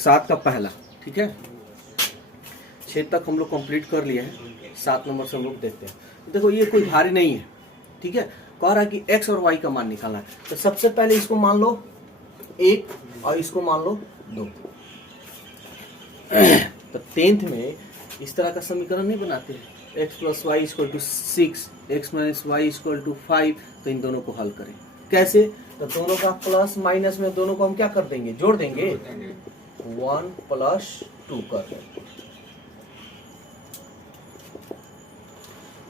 7 का पहला, ठीक है। 6 तक हम लोग कंप्लीट कर लिए हैं, 7 नंबर से हम लोग देखते हैं। देखो ये कोई भारी नहीं है, ठीक है। कह रहा है कि x और y का मान निकालना है। तो सबसे पहले इसको मान लो 1 और इसको मान लो 2। तो 10th में इस तरह का समीकरण नहीं बनाते हैं, x plus y equal to 6, x minus y equal to 5। तो इन दोनों को हल करें कैसे? तो दोनों का प्लस माइनस में दोनों को हम क्या कर देंगे? जोड़ देंगे। 1 प्लस 2 कर देंगे।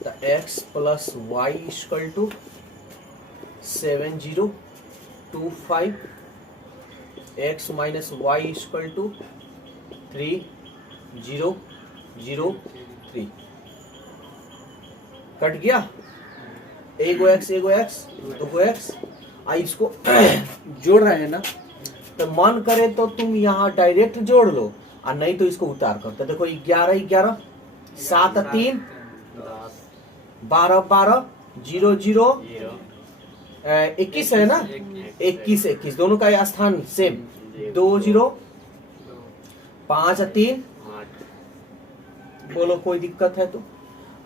तो x plus y equal to 7025, x minus y equal to 3003। Cut गया, एगो x दो x। इसको जोड़ रहे हैं ना, तो मन करे तो तुम यहाँ डायरेक्ट जोड़ लो, और नहीं तो इसको उतार कर। तो देखो 11 7 3 12 12 0 0 21 है ना, 21 दोनों का स्थान सेम। 2 0 5 3। बोलो कोई दिक्कत है? तो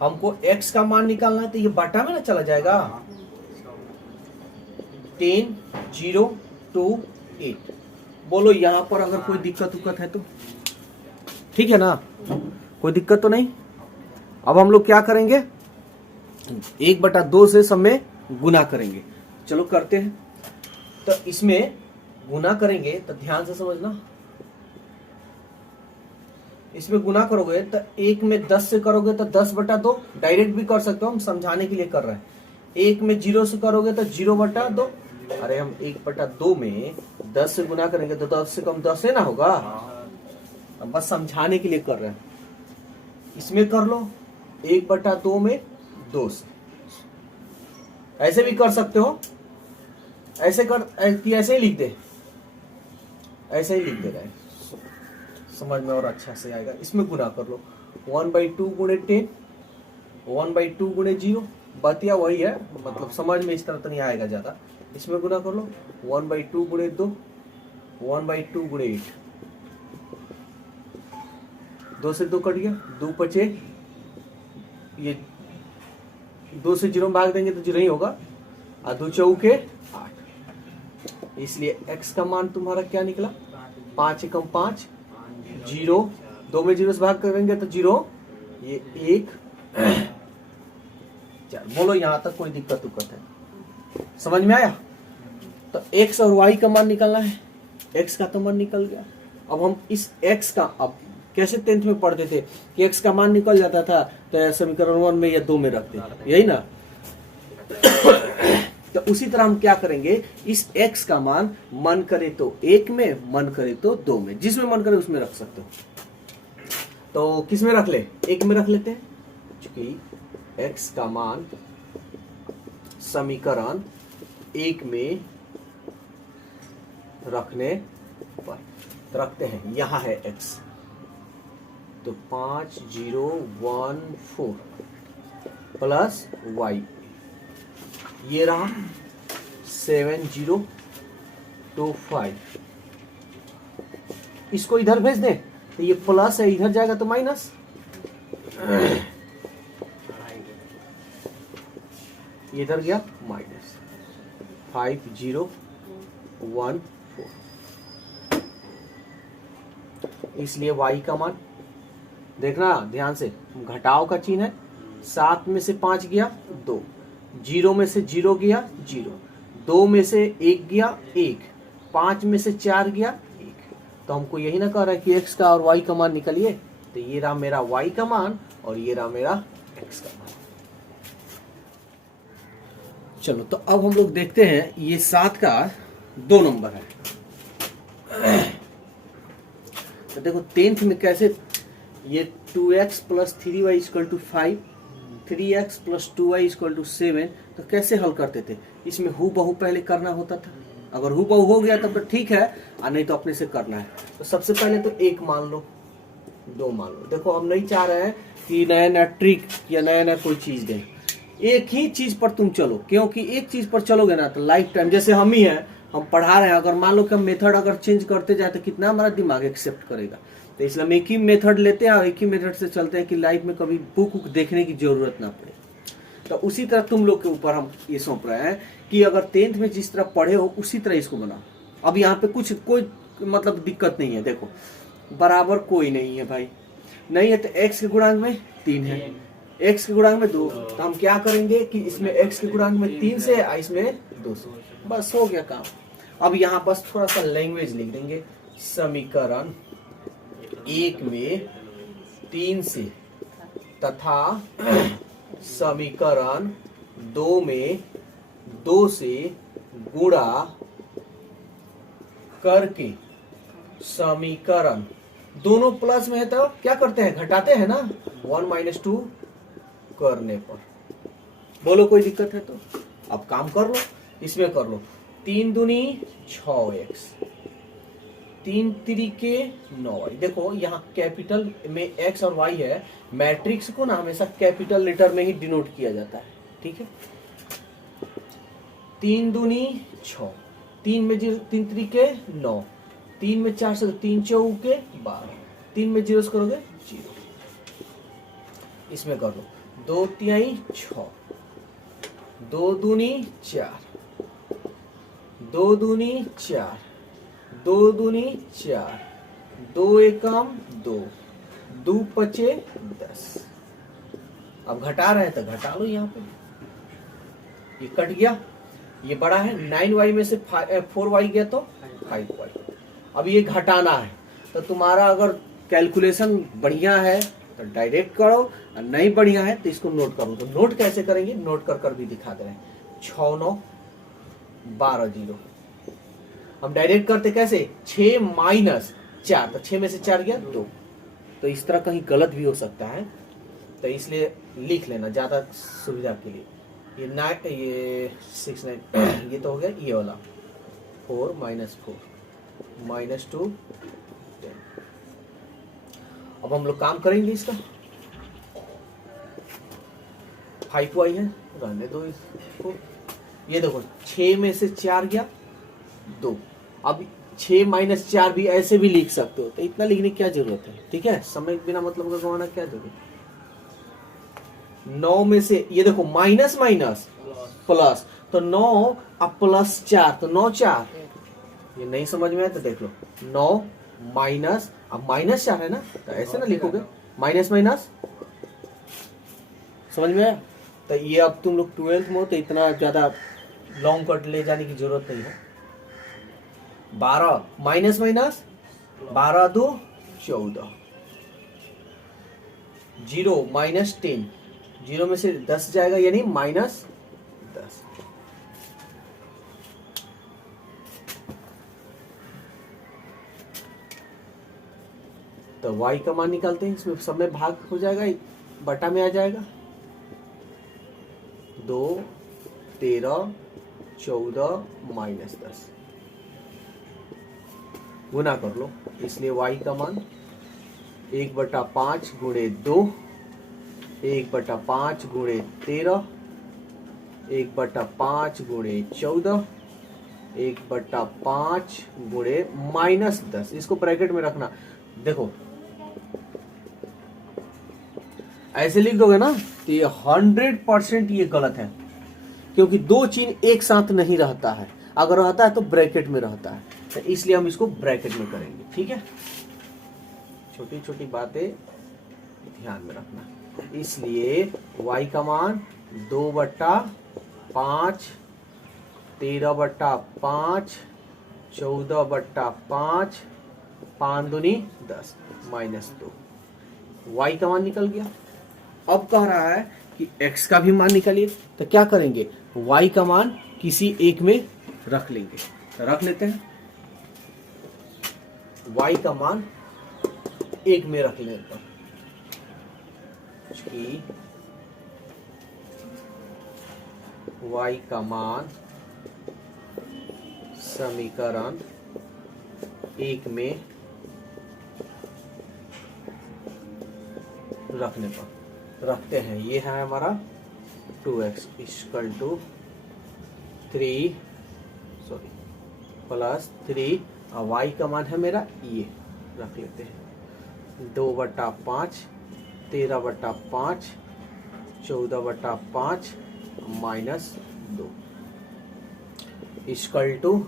हमको x का मान निकालना है, तो ये बाटा में ना चला जाएगा। 10 0 2 8। बोलो यहाँ पर अगर कोई दिक्कत है तो ठीक है ना, कोई दिक्कत तो नहीं। अब हम लोग क्या करेंगे? 1/2 से सब में गुना करेंगे। चलो करते हैं। तो इसमें गुना करेंगे तो ध्यान से समझना, इसमें गुना करोगे तो 1 में 10 से करोगे तो 10/2। डायरेक्ट भी कर सकते हो, हम समझाने के लिए कर रहे हैं। 1 में 0 से करोगे तो 0/2। अरे हम 1/2 में 10 से गुना करेंगे तो 10 से कम 10 है ना होगा। हम बस समझाने के लिए कर रहे हैं। इसमें कर लो 1/2 में 2 से। ऐसे भी कर सकते हो, ऐसे ही लिख दे, ऐसे ही लिख दे रहे, समझ में और अच्छा से आएगा। इसमें गुना कर लो 1/2 गुणे 10, 1/2 गुणे 0। बतिया वही है, मतलब समझ में इस तरह तो नहीं आएगा ज्यादा। इसमें गुना कर लो 1/2 गुणे 2, 1/2 गुणे 8। 2 से 2 कट गया, 2 बचे। ये 2 से 0 भाग देंगे तो 0 ही होगा, और 2 चौके 8। इसलिए x का मान तुम्हारा क्या निकला? 5 एकम 5, 0। 2 में 0 से भाग करेंगे तो 0, ये 1। चल बोलो यहाँ तक कोई दिक्कत है? समझ में आया? तो x और y का मान निकालना है। x का तो मान निकल गया। अब हम इस x का, अब कैसे 10th में पढ़ते थे कि x का मान निकल जाता था तो समीकरण 1 में या 2 में रखते, यही ना। तो उसी तरह हम क्या करेंगे, इस x का मान मन करे तो 1 में, मन करे तो 2 में, जिसमें मन करे उसमें रख सकते हो। तो किस में रख ले? 1 में रख लेते हैं, क्योंकि x का मान समीकरण 1 में रखने पर रखते हैं। यहां है x, तो 5014 प्लस y, ये रहा 7025। इसको इधर भेज दें तो ये प्लस है, इधर जाएगा तो माइनस। इधर गया माइनस 5014। इसलिए y का मान देखना ध्यान से, घटाव का चिन्ह है। 7 में से 5 गया 2, 0 में से 0 गया 0, 2 में से 1 गया 1, 5 में से 4 गया 1। तो हमको यही ना कह रहा है कि x का और y का मान निकालिए। तो ये रहा मेरा y का मान और ये रहा मेरा x का मान। चलो तो अब हम लोग देखते हैं, ये 7 का 2 नंबर है। तो देखो 10th में कैसे, ये 2x plus 3y equal to 5, 3x plus 2y equal to 7। तो कैसे हल करते थे? इसमें हु बहु पहले करना होता था। अगर हु बहु हो गया तब तो ठीक है, और नहीं तो अपने से करना है। तो सबसे पहले तो 1 मान लो, 2 मान लो। देखो हम नहीं चाह रहे हैं कि नया नया ट्रिक या नया नया कोई चीज दें। एक ही चीज पर तुम चलो, क्योंकि एक चीज पर चलोगे ना तो लाइफ टाइम, जैसे हम ही हैं, हम पढ़ा रहे हैं, अगर मान लो कि हम मेथड अगर चेंज करते जाए तो कितना हमारा दिमाग एक्सेप्ट करेगा। तो इसलिए हम एक ही मेथड लेते हैं और एक ही मेथड से चलते हैं कि लाइफ में कभी बुक देखने की जरूरत ना पड़े। तो उसी तरह तुम लोग के ऊपर हम ये सौंप रहे हैं कि अगर 10th में जिस तरह पढ़े हो उसी तरह इसको बनाओ। अब यहाँ पे कुछ कोई मतलब दिक्कत नहीं है। देखो बराबर कोई नहीं है भाई, नहीं है तो x के गुणांक में 3 है, x के गुणांक में 2, तो हम क्या करेंगे कि इसमें x के गुणांक में 3 से इसमें 2 से, बस हो गया काम। अब यहाँ बस थोड़ा सा लैंग्वेज लिख देंगे, समीकरण 1 में 3 से तथा समीकरण 2 में 2 से गुणा करके समीकरण दोनों प्लस में है तो क्या करते हैं, घटाते हैं ना 1 - 2 करने पर। बोलो कोई दिक्कत है तो अब काम कर लो, इसमें कर लो। 3 दूनी 6x, 3 तिरिके 9y। देखो यहाँ कैपिटल में x और y है, मैट्रिक्स को ना हमेशा कैपिटल लेटर में ही डिनोट किया जाता है, ठीक है। 3 दूनी 6, 3 में 3 तिरिके 9, 3 में 4 से 3 चौके 12, 3 में 0 करोगे 0। इसमें कर लो 2 तिहाई 6, 2 दूनी 4, 2 दूनी 4, 2 दूनी 4, 2 एकम 2, 2 पचे 10। अब घटा रहे हैं तो घटा लो, यहाँ पे ये कट गया, ये बड़ा है 9y में से 4y गया तो 5y। अब ये घटाना है तो तुम्हारा अगर कैलकुलेशन बढ़िया है तो डायरेक्ट करो, और नहीं बढ़िया है तो इसको नोट करो। तो नोट कैसे करेंगे, नोट कर भी दिखा दे रहे हैं। 6 9 12 0। हम डायरेक्ट करते कैसे, 6 - 4, तो 6 में से 4 गया 2। तो इस तरह कहीं गलत भी हो सकता है, तो इसलिए लिख लेना ज्यादा सुविधा के लिए। ये 9 ये 6 9 ये तो हो गया ये वाला 4 - 4 -2 10। अब हम लोग काम करेंगे इसका। 5y है, रहने दो इसको। ये देखो 6 में से 4 गया 2। अब 6 - 4 भी ऐसे भी लिख सकते हो, तो इतना लिखने की क्या जरूरत है, ठीक है। समय बिना मतलब का गवाना क्या जरूरत। 9 में से ये देखो माइनस माइनस प्लस, तो 9 अब प्लस 4 तो 9 4। ये नहीं समझ में आया तो देख लो 9 माइनस, अब -4 है ना, तो ऐसे ना लिखोगे माइनस माइनस, समझ में आया। तो ये अब तुम लोग 12th में हो तो इतना ज्यादा लॉन्ग कट ले जाने की जरूरत नहीं है। 12 माइनस माइनस 12 2 14, 0 -10, 0 में से 10 जाएगा यानी -10। तो y का मान निकालते हैं, इसमें सब में भाग हो जाएगा, बटा में आ जाएगा। 2 13 14 -10 गुना कर लो, इसलिए y का मान 1/5 गुणे 2, 1/5 गुणे 13, 1/5 गुणे 14, 1/5 गुणे -10। इसको ब्रैकेट में रखना। देखो ऐसे लिख दोगे ना तो ये 100% ये गलत है, क्योंकि 2 चिन्ह एक साथ नहीं रहता है, अगर रहता है तो ब्रैकेट में रहता है, तो इसलिए हम इसको ब्रैकेट में करेंगे, ठीक है। छोटी छोटी बातें ध्यान में रखना। इसलिए y का मान 2/5, 13/5, 14/5, 5 दूनी 10 -2। y का मान निकल गया। अब कह रहा है कि x का भी मान निकालिए, तो क्या करेंगे, y का मान किसी एक में रख लेंगे। तो रख लेते हैं, y का मान एक में रख लेते हैं कि y का मान समीकरण 1 में रखने पर रखते हैं। ये है हमारा 2x = 3 प्लस 3 और y का मान है मेरा ये रख लेते हैं 2/5 13/5 14/5 -2 इक्वल टू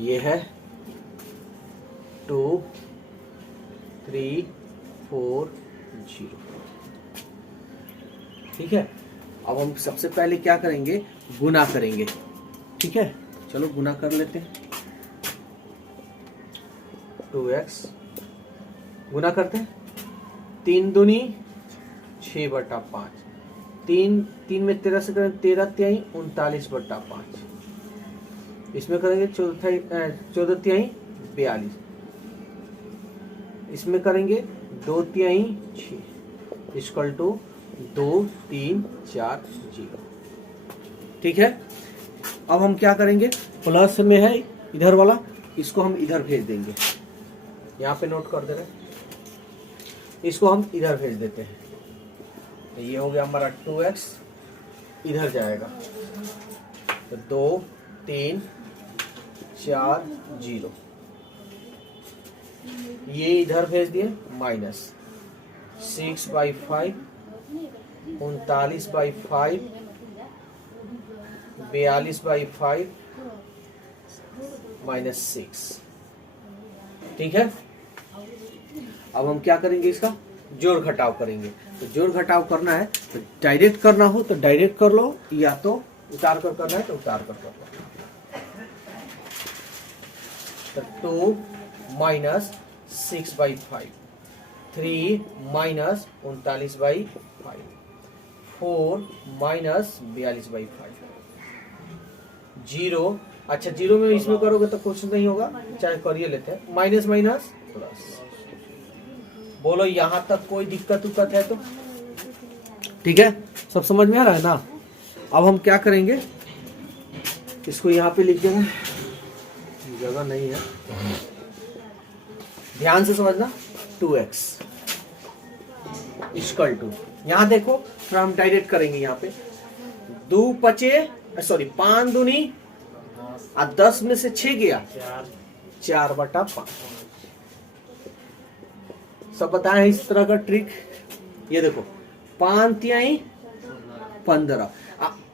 ये है 2 3 4 0। ठीक है, अब हम सबसे पहले क्या करेंगे, गुना करेंगे। ठीक है, चलो गुना कर लेते हैं। 2x गुना करते हैं, 3 दूनी 6/5, 3 में 13 से करें 13 तिहाई 39/5, इसमें करेंगे 14 तिहाई 42, इसमें करेंगे 2 तिहाई 6 इक्वल टू 2 3 4 0। ठीक है, अब हम क्या करेंगे, प्लस में है इधर वाला, इसको हम इधर भेज देंगे, यहाँ पे नोट कर दे रहे हैं, इसको हम इधर भेज देते हैं। ये हो गया हमारा 2x, इधर जाएगा तो 2 3 4 0, ये इधर भेज दिए, -6/5 39/5 42/5 -6। ठीक है, अब हम क्या करेंगे, इसका जोड़ घटाव करेंगे। तो जोड़ घटाव करना है तो डायरेक्ट करना हो तो डायरेक्ट कर लो, या तो उतार कर करना है तो उतार कर लो। तो 2 - 6/5 3 - 39/5 4 - 42/5 0। अच्छा, 0 में इसमें करोगे तो कुछ नहीं होगा, चाहे करिए लेते हैं, माइनस माइनस प्लस। बोलो यहां तक कोई दिक्कत उक्कत है तो? ठीक है, सब समझ में आ रहा है ना। अब हम क्या करेंगे, इसको यहाँ पे लिख देंगे, जगह नहीं है, ध्यान से समझना। 2x इक्वल टू, यहाँ देखो थोड़ा हम डायरेक्ट करेंगे, यहाँ पे 5 दूनी और 10 में से 6 गया 4/5। सब बताए इस तरह का ट्रिक। ये देखो 5 तिहाई 15,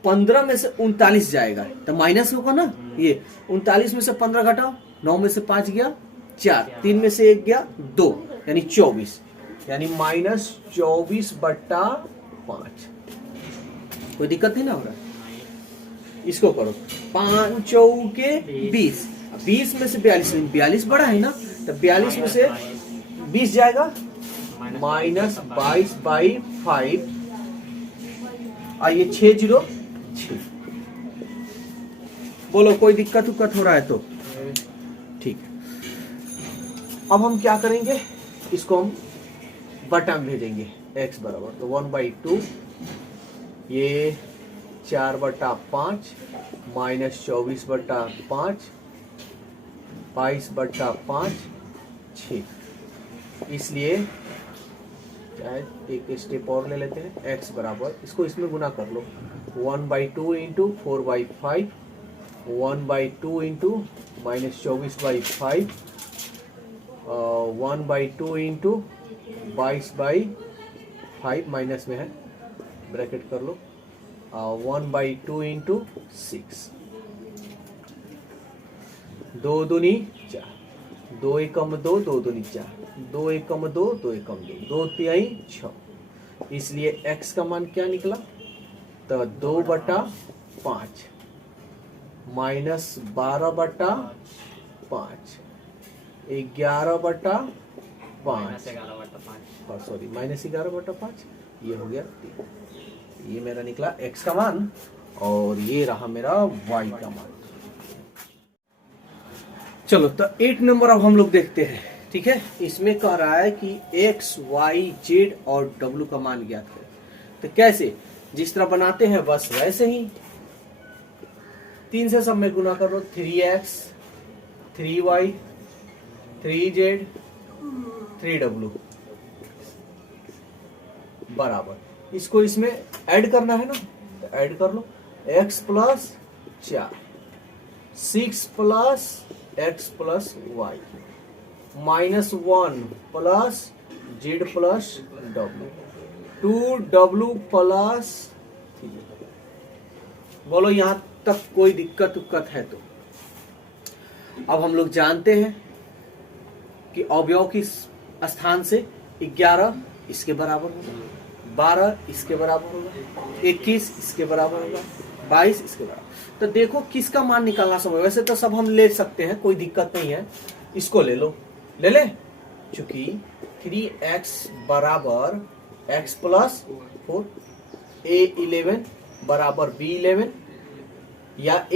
15 में से 39 जाएगा तो माइनस होगा ना। ये 39 में से 15 घटाओ, 9 में से 5 गया 4, 3 में से 1 गया 2, यानी 24, यानी -24/5। कोई दिक्कत नहीं ना हो रहा है। इसको करो, 5 चौके 20, 20 में से 42 बड़ा है ना, तो 42 में से 20 जाएगा -22/5 और ये 6 6। बोलो कोई दिक्कत उक्कत हो रहा है तो? ठीक। अब हम क्या करेंगे, इसको हम बटा में भेजेंगे, x बराबर तो 1/2, ये 4/5 -24/5 22/5 6। इसलिए चाहे एक स्टेप और ले लेते हैं, x बराबर, इसको इसमें गुना कर लो, 1/2 इंटू 4/5, 1/2 इंटू -24/5, 1/2 इंटू 22/5, माइनस में है, ब्रैकेट कर लो, 1/2 इंटू 6, 2 दूनी 4, 2 एकम 2, 2 दूनी 4, 2 एकम 2, 2 एकम 2, 2 तिहाई 6। इसलिए x का मान क्या निकला, तो 2/5 -12/5 11/5, सॉरी -11/5, ये हो गया 3। ये मेरा निकला x का मान और ये रहा मेरा y का मान। चलो तो 8 नंबर अब हम लोग देखते हैं। ठीक है, इसमें कह रहा है कि x, y, z और w का मान ज्ञात करें। तो कैसे, जिस तरह बनाते हैं बस वैसे ही 3 से सब में गुना करो, 3x 3y 3z 3w बराबर, इसको इसमें ऐड करना है ना, तो ऐड कर लो, x + 4 6 + x plus y, -1 plus z plus डब्ल्यू, 2w प्लस 3। बोलो यहां तक कोई दिक्कत है? तो अब हम लोग जानते हैं कि अवयव किस स्थान से 11 इसके बराबर होगा, 12 इसके बराबर होगा, 21 इसके बराबर होगा, 22 इसके बराबर। तो देखो किसका मान निकालना समय, वैसे तो सब हम ले सकते हैं, कोई दिक्कत नहीं है, इसको ले लो, ले चूंकि 3x बराबर x प्लस 4, A11 बराबर B11 या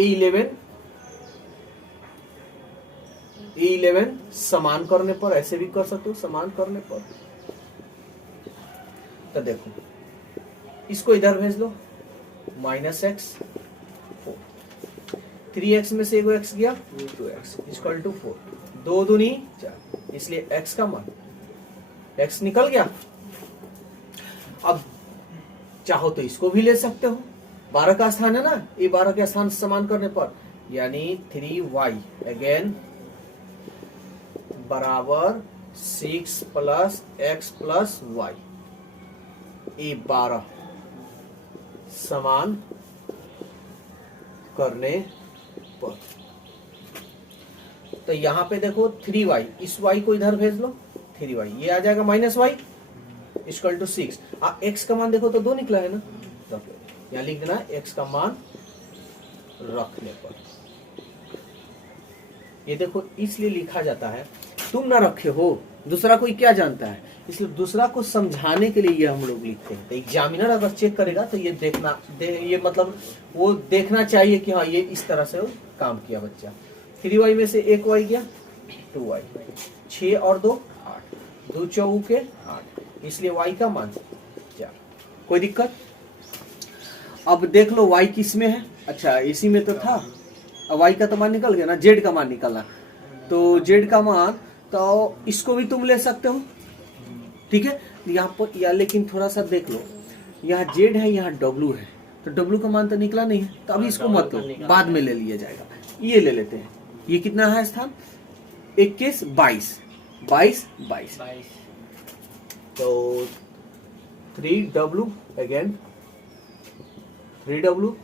A11 समान करने पर, ऐसे भी कर सकते हो समान करने पर। तो देखो इसको इधर भेज लो, -x 4, 3x में से एगो x गया 2x इक्वल टू 4, 2 दूनी 4, इसलिए x का मान x निकल गया। अब चाहो तो इसको भी ले सकते हो, 12 का स्थान है ना, ये 12 के स्थान समान करने पर, यानी 3y अगेन बराबर 6 प्लस x प्लस y, ये 12 समान करने पर। तो यहां पे देखो 3y, इस y को इधर भेज लो, 3y ये आ जाएगा -y इक्वल टू 6। x का मान देखो तो 2 निकला है ना, तो यहां लिख देना x का मान रखने पर। ये देखो इसलिए लिखा जाता है, तुम ना रखे हो, दूसरा कोई क्या जानता है, इसलिए दूसरा को समझाने के लिए ये हम लोग लिखते हैं। तो एग्जामिनर अगर चेक करेगा तो ये ये मतलब वो देखना चाहिए कि हाँ ये इस तरह से काम किया बच्चा। 3y में से 1y गया 2y, 6 और 2 8, 2 चौके 8, इसलिए y का मान 4। कोई दिक्कत? अब देख लो y किस में है, अच्छा इसी में तो था, अब y का तो मान निकल गया ना, z का मान निकलना, तो z का मान तो इसको भी तुम ले सकते हो, ठीक है। यहाँ पर या लेकिन थोड़ा सा देख लो, यहाँ z है यहाँ w है, तो w का मान तो निकला नहीं है, तो अभी इसको मत लो, बाद में ले लिया जाएगा। ये ले लेते हैं, ये कितना है स्थान 21 22, तो 3w again 3w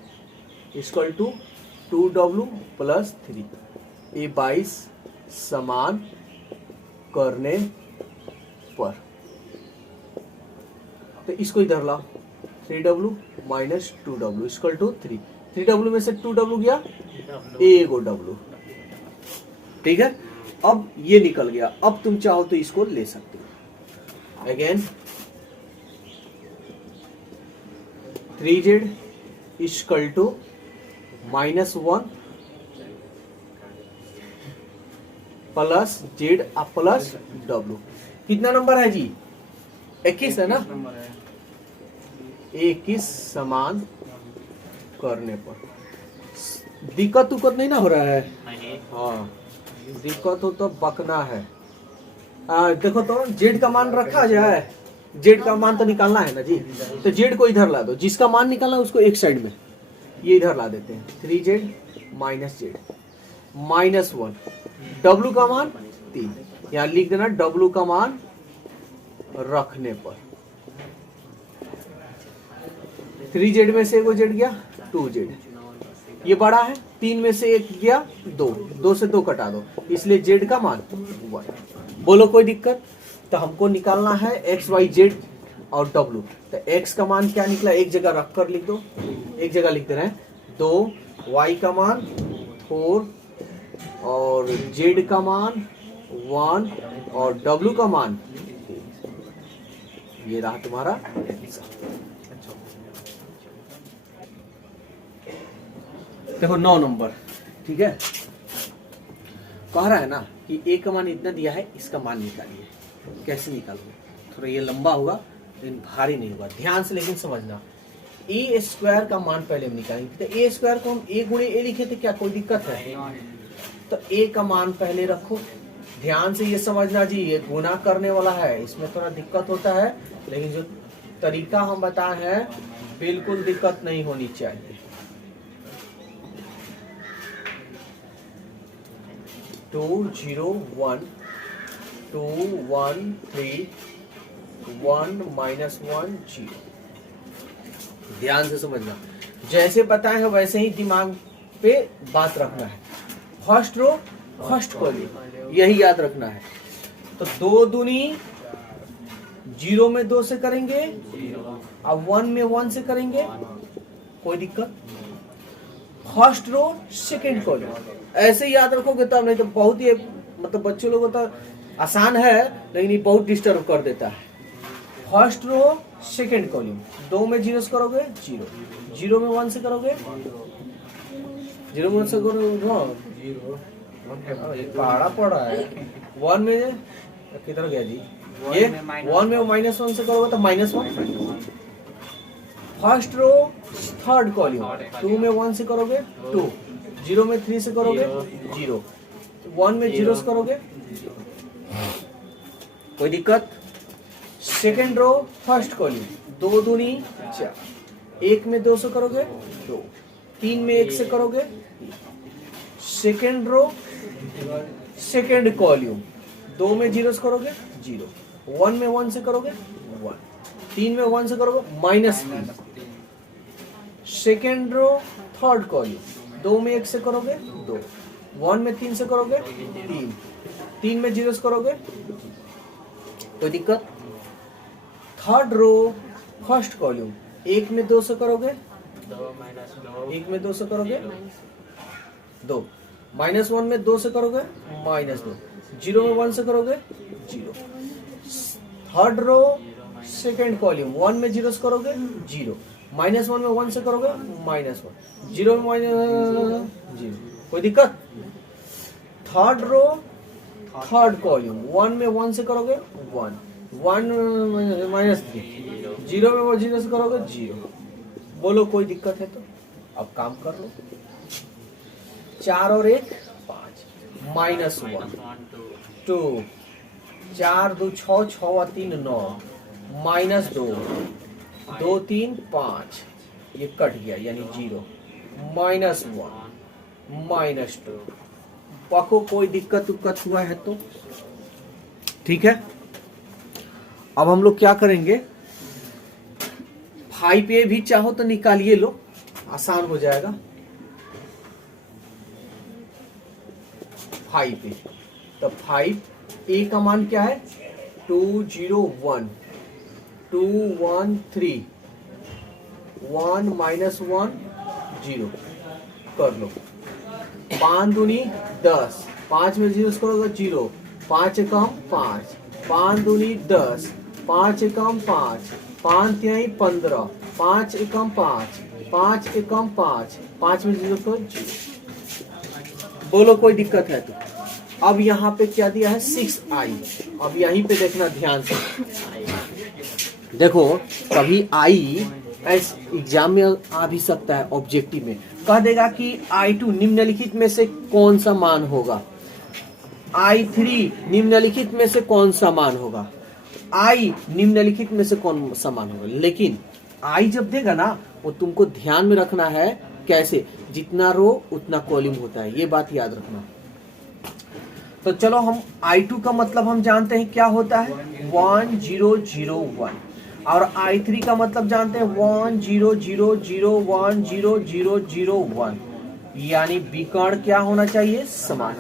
equal to 2w plus 3, ये 22 समान करने पर। तो इसको इधर लाओ, 3w minus 2w equal to 3, 3w में से 2w गया, एगो w, ठीक है। अब ये निकल गया, अब तुम चाहो तो इसको ले सकते हो। Again 3z equal to -1 plus z plus w, कितना नंबर है जी 21 है ना, 21 समान करने पर। दिक्कत नहीं ना हो रहा है? हाँ दिक्कत हो तो बकना है। देखो तो जेड का मान रखा जाए, जेड का मान तो निकालना है ना जी, तो जेड को इधर ला दो, जिसका मान निकालना उसको एक साइड में, ये इधर ला देते हैं, 3z माइनस जेड -1, w का मान 3, यहाँ लिख देना w का मान रखने पर। 3z में से एगो z गया 2z, ये बड़ा है, 3 में से 1 गया 2 से 2 कटा दो, इसलिए z का मान 1। बोलो कोई दिक्कत? तो हमको निकालना है x y z और w, तो x का मान क्या निकला, एक जगह रख कर लिख दो, एक जगह लिख दे रहे हैं 2, y का मान 4 और z का मान 1 और w का मान 3। ये रहा तुम्हारा। देखो 9 नंबर, ठीक है, कह रहा है ना कि a का मान इतना दिया है, इसका मान निकालिए। कैसे निकालोगे? थोड़ा ये लंबा होगा लेकिन भारी नहीं होगा, ध्यान से लेकिन समझना। ए स्क्वायर का मान पहले हम निकालेंगे, तो ए स्क्वायर को हम a गुणे a लिखे थे, क्या कोई दिक्कत है? तो a का मान पहले रखो, ध्यान से ये समझना जी, ये गुना करने वाला है, इसमें थोड़ा दिक्कत होता है, लेकिन जो तरीका हम बताए हैं बिल्कुल दिक्कत नहीं होनी चाहिए। 2 0 1 2 1 3 1 -1 0। ध्यान से समझना, जैसे बताए हैं वैसे ही दिमाग पे बात रखना है। फर्स्ट रो फर्स्ट कॉलम, यही याद रखना है। तो 2 दूनी 0 में 2 से करेंगे, अब 1 में 1 से करेंगे, कोई दिक्कत। फर्स्ट रो सेकंड कॉलम, ऐसे याद रखोगे तब, नहीं तो बहुत ही मतलब बच्चे लोगों को तो आसान है लेकिन ये बहुत डिस्टर्ब कर देता है। फर्स्ट रो सेकंड कॉलम, 2 में 0 से करोगे 0, 0 में 1 से करोगे, 0 में 1 से करोगे, पहाड़ा पड़ रहा है। 1 में किधर गया जी, ये 1 में -1 से करोगे तो -1। फर्स्ट रो थर्ड कॉलम, 2 में 1 से करोगे 2, 0 में 3 से करोगे 0, 1 में 0 से करोगे, कोई दिक्कत। सेकेंड रो फर्स्ट कॉलम, 2 दूनी 4, 1 में 2 से करोगे 2, 3 में 1 से करोगे। सेकेंड रो सेकेंड कॉलम, 2 में 0 से करोगे 0, 1 में 1 से करोगे 1, 3 में 1 से करोगे -3। सेकेंड रो थर्ड कॉलम, 2 में 1 से करोगे 2, 1 में 3 से करोगे 3, 3 में 0 से करोगे, कोई दिक्कत। थर्ड रो फर्स्ट कॉलम, 1 में 2 से करोगे 1 में 2 से करोगे 2, -1 में 2 से करोगे -2, 0 में 1 से करोगे 0। थर्ड रो सेकेंड कॉलम, 1 में 0 से करोगे 0, -1 में 1 से करोगे -1, 0 में -0, कोई दिक्कत। थर्ड रो थर्ड कॉलम, 1 में 1 से करोगे 1, 1 -3, 0 में 0 से करोगे 0। बोलो कोई दिक्कत है तो अब काम कर लो। 4 और 1 5, -1 2, 4 2 6, 6 और 3 9, -2, 2 3 5, ये कट गया यानी 0, -1 -2। पको कोई दिक्कत उक्कत हुआ है तो ठीक है। अब हम लोग क्या करेंगे, 5A भी चाहो तो निकालिए लो, आसान हो जाएगा। 5A, तो 5A का मान क्या है, 2 0 1 2 1 3 1 -1 0 कर लो। 5 दूनी 10, 5 में 0 करोगे 0, 5 एकम 5, 5 दूनी 10, 5 एकम 5, 5 तिहाई 15, 5 एकम 5, 5 एकम 5, 5 में 0 करो 0। बोलो कोई दिक्कत है तो। अब यहाँ पे क्या दिया है 6i। अब यहीं पे देखना ध्यान से, देखो कभी आई एग्जाम में आ भी सकता है, ऑब्जेक्टिव में कह देगा कि I2 निम्नलिखित में से कौन सा मान होगा, I3 निम्नलिखित में से कौन सा मान होगा, I निम्नलिखित में से कौन सा मान होगा। लेकिन I जब देगा ना, वो तुमको ध्यान में रखना है कैसे, जितना रो उतना कॉलम होता है, ये बात याद रखना। तो चलो हम I2 का मतलब हम जानते हैं क्या होता है 1 0 0 1, और I3 का मतलब जानते हैं 1 0 0 0 1 0 0 0 1, यानी विकर्ण क्या होना चाहिए, समान।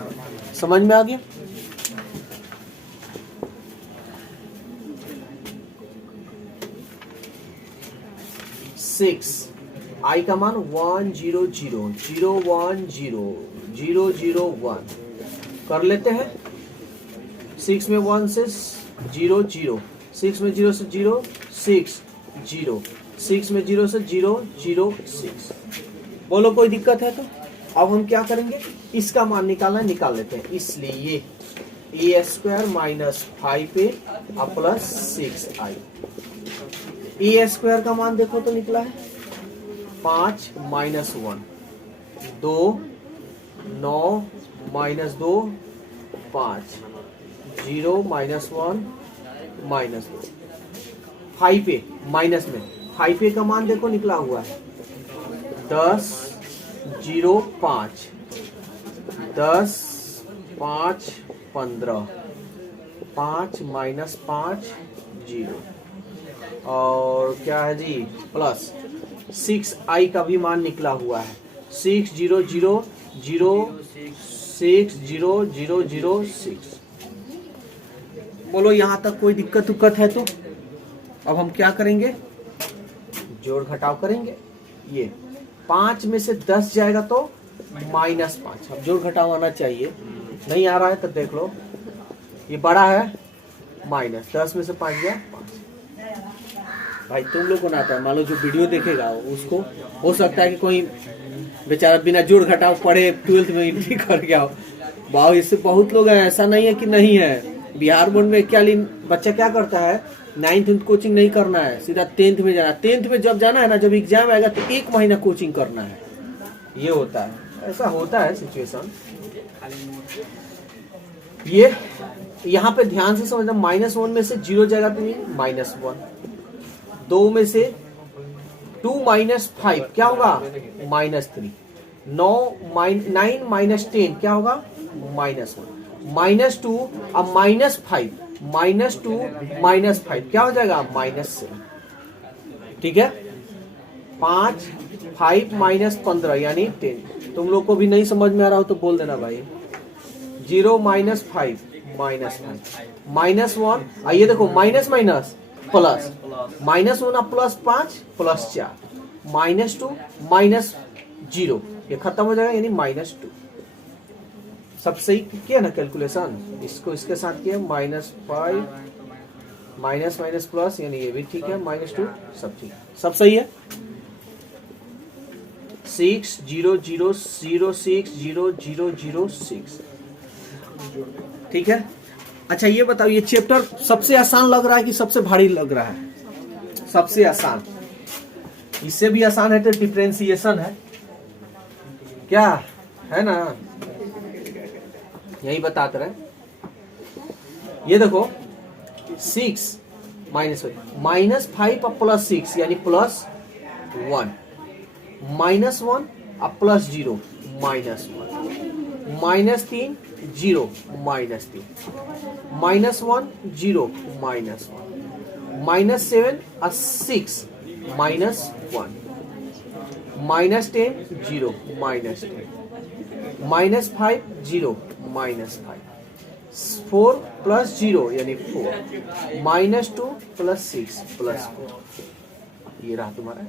समझ में आ गया। सिक्स, I का मान 1 0 0 0 1 0 0 0 1 कर लेते हैं। 6 में 1 से 0 0, 6 में 0 से 0 6 0, 6 में 0 से 0 0 6। बोलो कोई दिक्कत है तो। अब हम क्या करेंगे, इसका मान निकालना है, निकाल लेते हैं। इसलिए a² minus 5a plus 6i। a² का मान देखो तो निकला है 5 minus 1 2 9 minus 2 5 0 minus 1 minus 2। 5a minus में 5a का मान देखो निकला हुआ है 10 0 5 10 5 15, 5 माइनस 5 0, और क्या है जी प्लस 6i का भी मान निकला हुआ है 6 0 0 0 6 0 0 0 6। बोलो यहाँ तक कोई दिक्कत उक्कत है तो अब हम क्या करेंगे, जोड़ घटाव करेंगे। ये 5 में से 10 जाएगा तो -5, अब जोड़ घटाव आना चाहिए, नहीं आ रहा है तो देख लो, ये बड़ा है माइनस 10 में से 5 गया 5। भाई तुम लोग को ना आता है, मान लो जो वीडियो देखेगा उसको हो सकता है कि कोई बेचारा बिना जोड़ घटाव पढ़े 12th में एंट्री कर गया हो। वाह, इससे बहुत लोग हैं, ऐसा नहीं है कि नहीं है। बिहार बोर्ड में क्या बच्चा क्या करता है, 9th कोचिंग नहीं करना है, सीधा 10th में जाना है। 10th में जब जाना है ना, जब एग्जाम आएगा तो 1 महीना कोचिंग करना है, ये होता है, ऐसा होता है सिचुएशन। ये यहाँ पे ध्यान से समझना, -1 में से 0 जाएगा तो -1, 2 में से 2 माइनस 5 क्या होगा -3, 9 माइनस 10 क्या होगा -1, -2 अब -5, -2 -5 क्या हो जाएगा -7। ठीक है, 5 5 -15 यानी 10। तुम लोग को भी नहीं समझ में आ रहा हो तो बोल देना भाई। 0 -5 -1, आइए देखो minus minus plus, -1 plus 5 plus 4, -2 -0, ये खत्म हो जाएगा यानी -2। सब सही किया ना कैलकुलेशन, इसको इसके साथ किया -5 माइनस माइनस प्लस यानी ये भी ठीक है, -2 सब ठीक, सब सही है। 6 0 0 0 6 0 0 0 6, ठीक है। अच्छा ये बताओ, ये चैप्टर सबसे आसान लग रहा है कि सबसे भारी लग रहा है? सबसे आसान, इससे भी आसान है तो डिफरेंशिएशन है, क्या है ना, यही बताते रहे। ये देखो 6 -5 अब +6 यानी +1, -1 अब +0 -1, -3 0 -3, -1 0 -1, -7 और 6 -1, -10 0 -10, -5 0 -5, 4 + 0 यानी 4, -2 + 6 + 4, ये रहा तुम्हारा।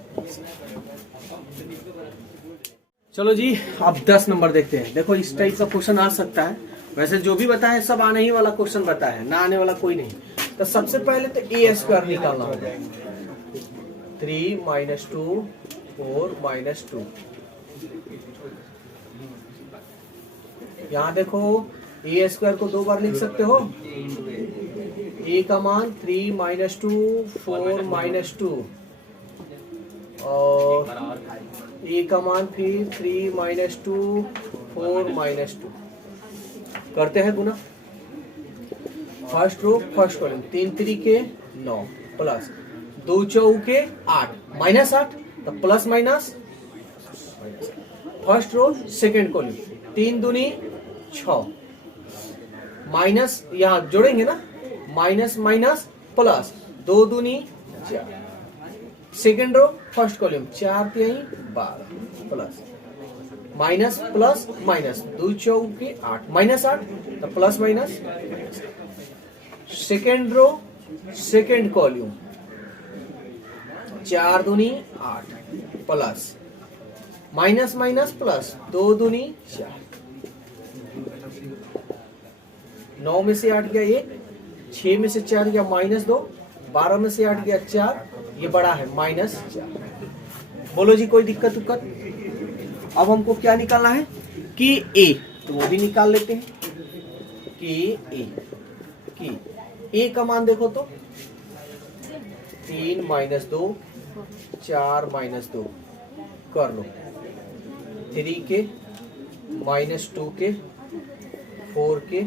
चलो जी अब 10 नंबर देखते हैं। देखो इस टाइप का क्वेश्चन आ सकता है, वैसे जो भी बताए सब आने ही वाला क्वेश्चन बताया है, ना आने वाला कोई नहीं। तो सबसे पहले तो a² निकालना होगा, 3 - 2 4 - 2। यहाँ देखो a² को 2 बार लिख सकते हो, a का मान 3 - 2 4 - 2, और a का मान फिर 3 - 2 4 - 2। करते हैं गुना, फर्स्ट रो फर्स्ट कॉलम, 3 3 के 9 प्लस 2 4 के 8 -8 तो plus minus, first row second column 3 दूनी 6 माइनस, यहाँ जोड़ेंगे ना, माइनस माइनस प्लस 2 दूनी 4, second row first column 4 3 12 plus minus plus minus 2 4 के 8 -8 तो plus minus, second row second column 4 दूनी 8 प्लस माइनस माइनस प्लस 2 दूनी 4, 9 में से 8 गया 1, 6 में से 4 गया -2, 12 में से 8 गया 4, ये बड़ा है -4। बोलो जी कोई दिक्कत उक्कत? अब हमको क्या निकालना है कि a, तो वो भी निकाल लेते हैं कि a का मान देखो तो 3 - 2 4 - 2 कर लो, 3 के -2 के 4 के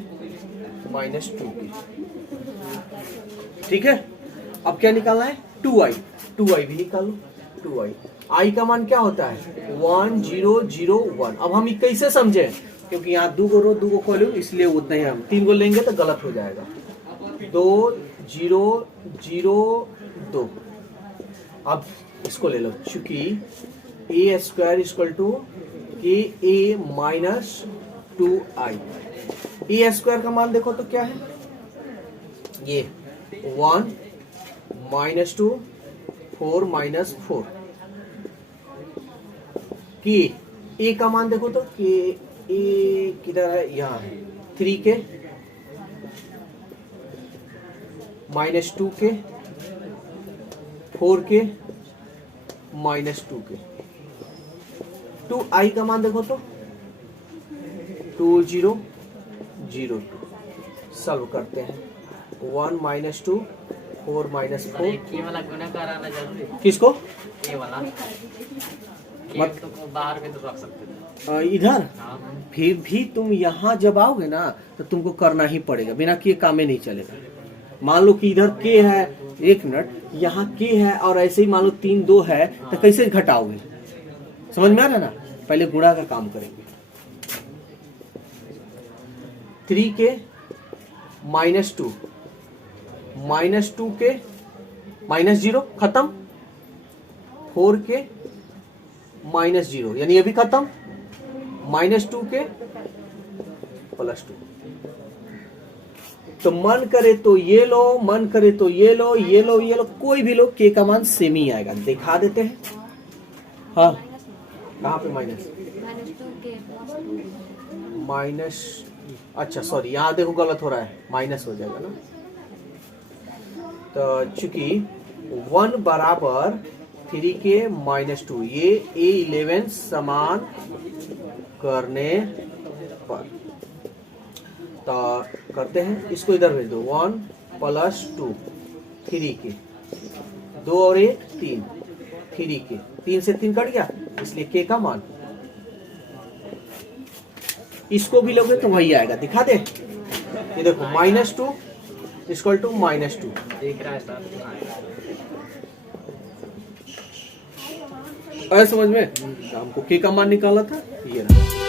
-2 के, ठीक है। अब क्या निकालना है 2i भी निकाल लो, 2i, i का मान क्या होता है 1 0 0 1। अब हम कैसे समझे, क्योंकि यहाँ 2 गो रो 2 गो कॉलम, इसलिए उतना ही हम 3 गो लेंगे तो गलत हो जाएगा। 2 0 0 2। अब इसको ले लो, चूंकि ए स्क्वायर इक्वल टू के ए माइनस 2i। ए स्क्वायर का मान देखो तो क्या है, ये 1 माइनस 2 4 माइनस 4। कि ए का मान देखो तो कि ए किधर है, यहाँ है। 3 के माइनस 2 के 4 के माइनस 2 के। 2i का मान देखो तो 2 0 0 2। सॉल्व करते हैं। 1 माइनस 2 4 माइनस 4। ये वाला गुणाकार आना जरूरी है। किसको? ये वाला मत तो बाहर भी तो रख सकते थे। इधर हाँ। फिर भी तुम यहाँ जब आओगे ना तो तुमको करना ही पड़ेगा, बिना किए काम में नहीं चलेगा। मान लो कि इधर के है, 1 मिनट, यहाँ के है और ऐसे ही मान लो 3 2 है, तो कैसे घटाओगे? समझ में आ रहा ना? पहले गुणा का काम करेंगे। 3 के माइनस 2 माइनस 2 के माइनस 0 खत्म। 4 के माइनस 0 यानी ये भी खत्म। माइनस 2 के प्लस 2। तो मन करे तो ये लो, मन करे तो ये लो, ये लो, ये लो, कोई भी लो, के का मान सेम ही आएगा। दिखा देते हैं। हाँ, कहाँ पे माइनस? माइनस, अच्छा सॉरी, यहाँ देखो गलत हो रहा है, माइनस हो जाएगा ना। तो चूंकि 1 बराबर 3 के माइनस 2, ये A11 समान करने पर तो करते हैं। इसको इधर भेज दो। 1 प्लस 2 3 के 2 और 1 3 3 के 3 से 3 कट गया, इसलिए के का मान। इसको भी लोगे तो वही आएगा। दिखा दे, ये देखो माइनस 2 इक्वल टू माइनस 2। देख रहा है सर। समझ में? हमको के का मान निकाला था, ये रहा।